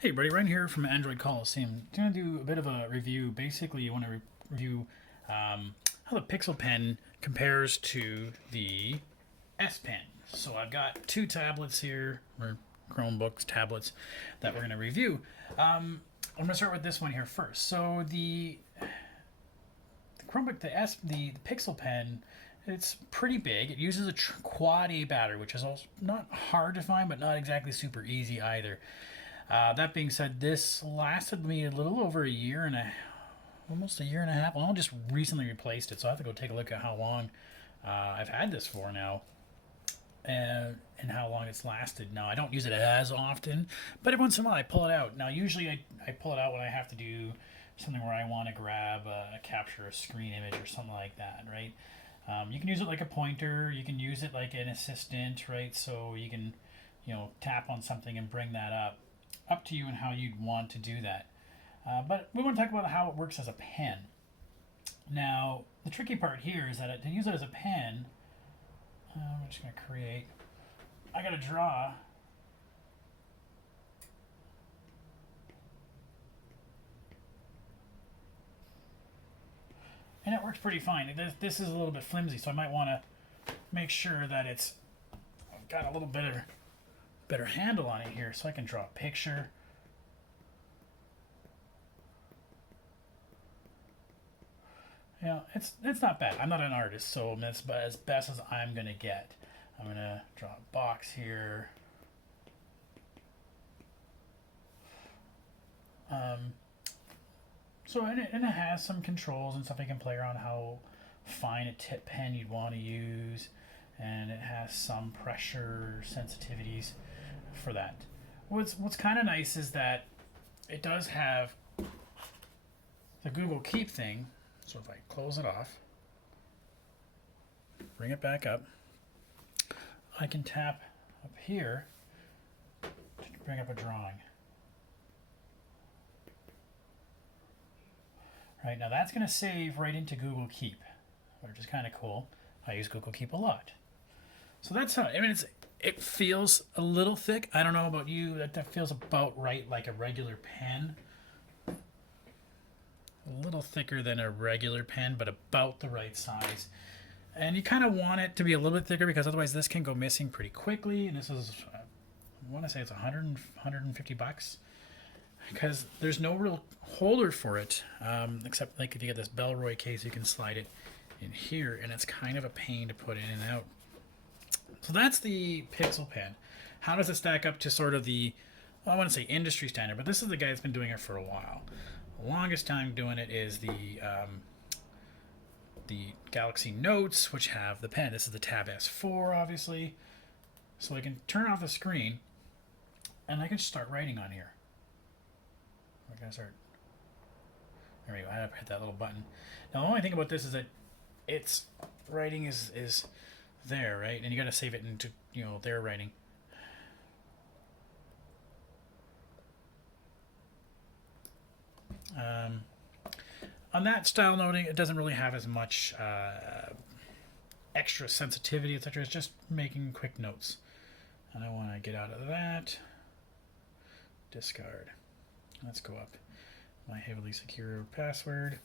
Hey, buddy, Ryan here from Android Coliseum. I'm going to do a bit of a review. Basically, you want to review how the Pixel Pen compares to the S Pen. So I've got two tablets here, or Chromebooks, tablets, that we're going to review. I'm going to start with this one here first. So the Chromebook, the Pixel Pen, it's pretty big. It uses a quad A battery, which is also not hard to find, but not exactly super easy either. That being said, this lasted me a little over a year and almost a year and a half. Well, I just recently replaced it, so I have to go take a look at how long I've had this for now, and how long it's lasted. Now, I don't use it as often, but every once in a while I pull it out. Now, usually I pull it out when I have to do something where I want to grab capture a screen image or something like that, right? You can use it like a pointer. You can use it like an assistant, right? So you can, tap on something and bring that up. Up to you and how you'd want to do that. But we want to talk about how it works as a pen. Now, the tricky part here is that to use it as a pen, I'm just going to create. I got to draw. And it works pretty fine. This is a little bit flimsy, so I might want to make sure that it's got a little better handle on it here, so I can draw a picture. It's not bad. I'm not an artist, so that's as best as I'm gonna get. I'm gonna draw a box here. And it has some controls and stuff you can play around how fine a tip pen you'd want to use, and it has some pressure sensitivities for that. What's kind of nice is that it does have the Google Keep thing. So if I close it off, bring it back up, I can tap up here to bring up a drawing. Right, now that's going to save right into Google Keep, which is kind of cool. I use Google Keep a lot. So that's how, it feels a little thick. I don't know about you, that feels about right, like a regular pen. A little thicker than a regular pen, but about the right size. And you kind of want it to be a little bit thicker because otherwise this can go missing pretty quickly. And this is, I want to say it's 150 bucks. Because there's no real holder for it, except like if you get this Bellroy case, you can slide it in here, and it's kind of a pain to put in and out. So that's the Pixel Pen. How does it stack up to sort of I want to say industry standard, but this is the guy that's been doing it for a while. The longest time doing it is the Galaxy Notes, which have the pen. This is the Tab S4, obviously. So I can turn off the screen, and I can start writing on here. We're going to start. There we go. I have to hit that little button. Now, the only thing about this is that its writing is there, right? And you got to save it into, their writing. On that style noting, it doesn't really have as much extra sensitivity, etc. It's just making quick notes. And I want to get out of that. Discard. Let's go up. My heavily secure password.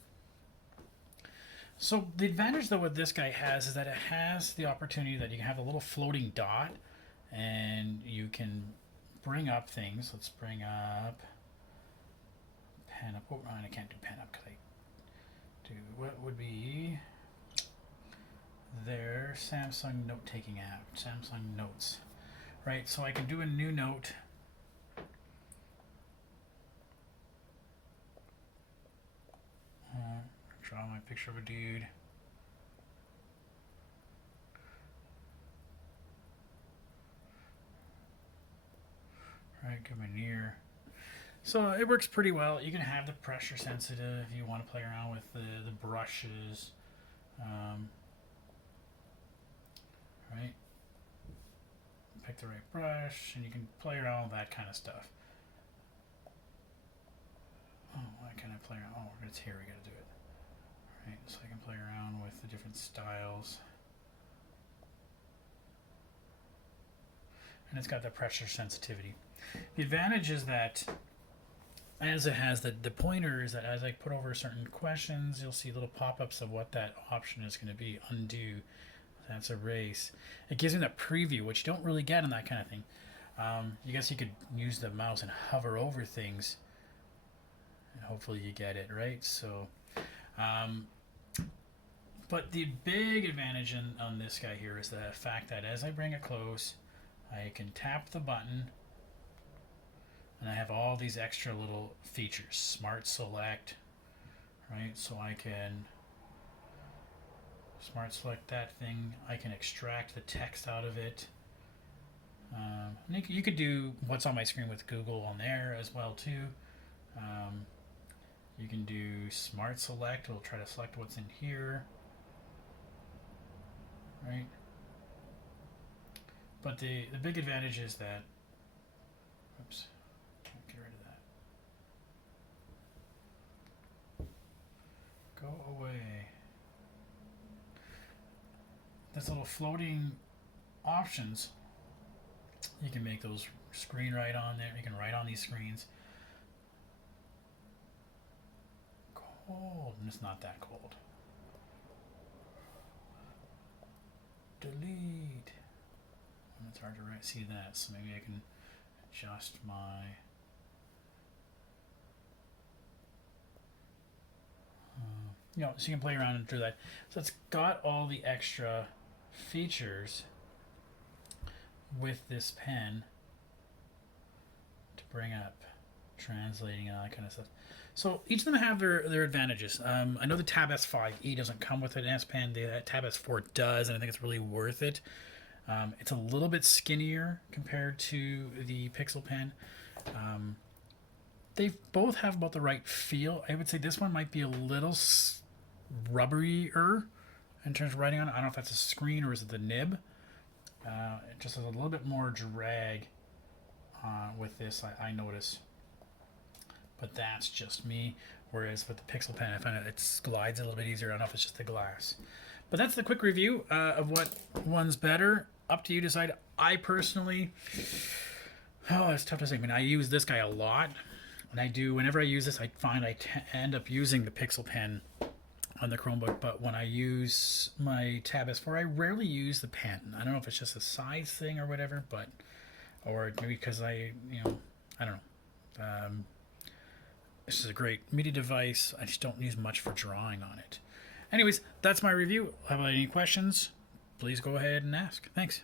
So the advantage though with this guy is that it has the opportunity that you can have a little floating dot and you can bring up things. Let's bring up pen up. Oh, I can't do pen up because I do what would be their Samsung note taking app, Samsung Notes. Right, so I can do a new note. Draw my picture of a dude. Right, give him an ear. So it works pretty well. You can have the pressure sensitive if you want to play around with the brushes. Right? Pick the right brush, and you can play around with that kind of stuff. Oh, why can't I play around? Oh, it's here. We got to do it. Right, so I can play around with the different styles. And it's got the pressure sensitivity. The advantage is that as it has the pointers that as I put over certain questions, you'll see little pop-ups of what that option is going to be. Undo, that's erase. It gives me that preview, which you don't really get in that kind of thing. I guess you could use the mouse and hover over things, and hopefully you get it right. So, but the big advantage on this guy here is the fact that as I bring it close, I can tap the button, and I have all these extra little features. Smart Select, right? So I can Smart Select that thing. I can extract the text out of it. You could do what's on my screen with Google on there as well too. You can do Smart Select. It'll try to select what's in here, right? But the big advantage is that, oops, get rid of that. Go away. This little floating options, you can make those screen write on there. You can write on these screens. Cold, and it's not that cold. Delete. And it's hard to see that, so maybe I can adjust my so you can play around and do that. So it's got all the extra features with this pen to bring up translating and all that kind of stuff. So each of them have their advantages. I know the Tab S5e doesn't come with an S Pen. The Tab S4 does, and I think it's really worth it. It's a little bit skinnier compared to the Pixel Pen. They both have about the right feel. I would say this one might be a little rubberier in terms of writing on it. I don't know if that's a screen or is it the nib. It just has a little bit more drag with this, I notice. But that's just me. Whereas with the Pixel Pen, I find it glides a little bit easier. I don't know if it's just the glass. But that's the quick review of what one's better. Up to you to decide. I personally, it's tough to say. I mean, I use this guy a lot. And I do, whenever I use this, I find I end up using the Pixel Pen on the Chromebook. But when I use my Tab S4, I rarely use the pen. I don't know if it's just a size thing or whatever, or maybe because I don't know. This is a great media device. I just don't use much for drawing on it. Anyways, that's my review. Have any questions? Please go ahead and ask. Thanks.